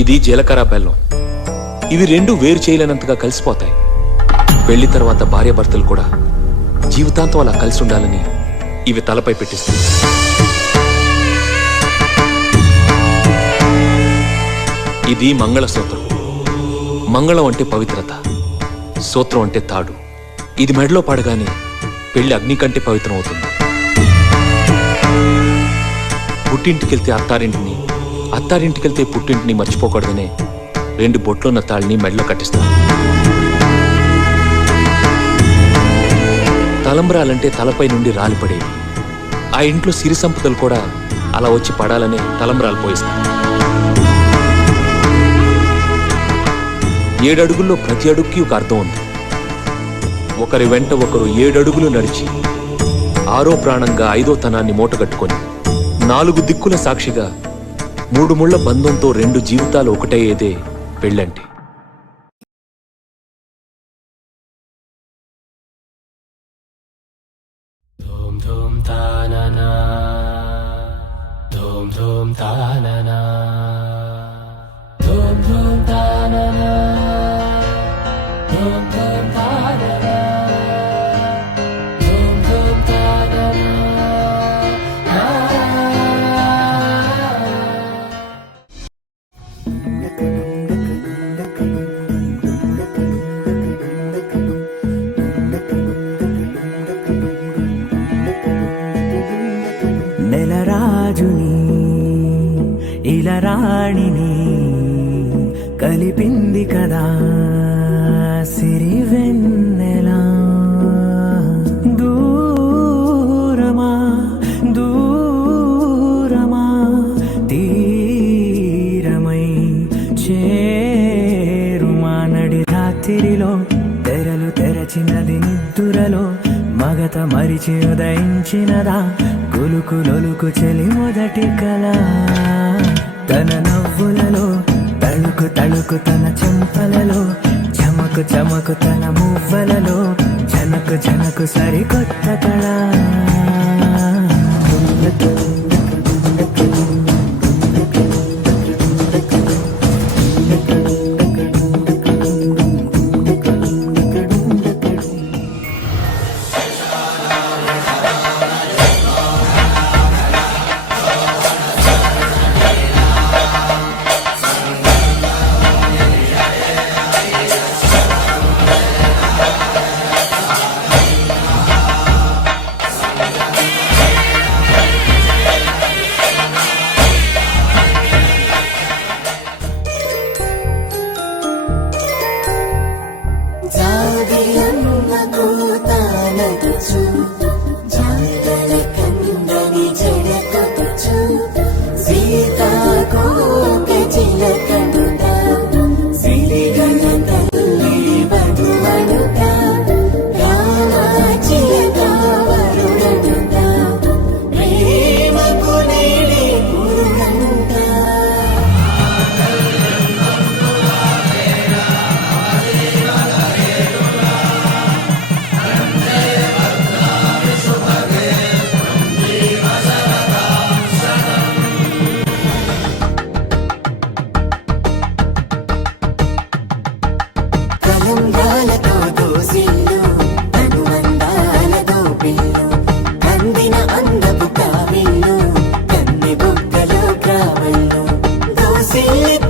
ఇది జీలకర్ర బెల్లం. ఇవి రెండు వేరు చేయలేనంతగా కలిసిపోతాయి. పెళ్లి తర్వాత భార్యాభర్తలు కూడా జీవితాంతం అలా కలిసి ఉండాలని ఇవి తలపై పెట్టిస్తుంది. ఇది మంగళసూత్రం. మంగళం అంటే పవిత్రత, సూత్రం అంటే తాడు. ఇది మెడలో పడగానే పెళ్లి అగ్ని కంటే పవిత్రం అవుతుంది. పుట్టింటికెళ్తే అత్తారింటిని, అత్తారింటికెళ్తే పుట్టింటిని మర్చిపోకూడదనే 2 బొట్లున్న తాళిని మెడలో కట్టిస్తారు. తలంబ్రాలంటే తలపై నుండి రాలిపడేవి. ఆ ఇంట్లో సిరి సంపదలు కూడా అలా వచ్చి పడాలనే తలంబ్రాలు పోయిస్తారు. 7 అడుగుల్లో ప్రతి అడుగుకి ఒక అర్థం ఉంది. ఒకరి వెంట ఒకరు 7 అడుగులు నడిచి 6వ ప్రాణంగా 5వ తనాన్ని మూటగట్టుకొని 4 దిక్కుల సాక్షిగా 3 ముళ్ల బంధంతో 2 జీవితాలు ఒకటయ్యేదే పెళ్ళంటే. నెలరాజుని ఇలరాణిని కలిపింది కదా సిరి వెన్నెలా. దూరమా దూరమా తీరమై చేరుమా. నడి రాత్రిలో తెరలు తెరచినది నిద్దురలో మగత మరిచి ఉదయించినదా కొలుకు చెలి మొదటి కళ. తన నవ్వులలో తళుకు తళుకు తన చెంపలలో చమకు చమకు తన మువ్వలలో జనకు జనకు సరికొత్త కళ. See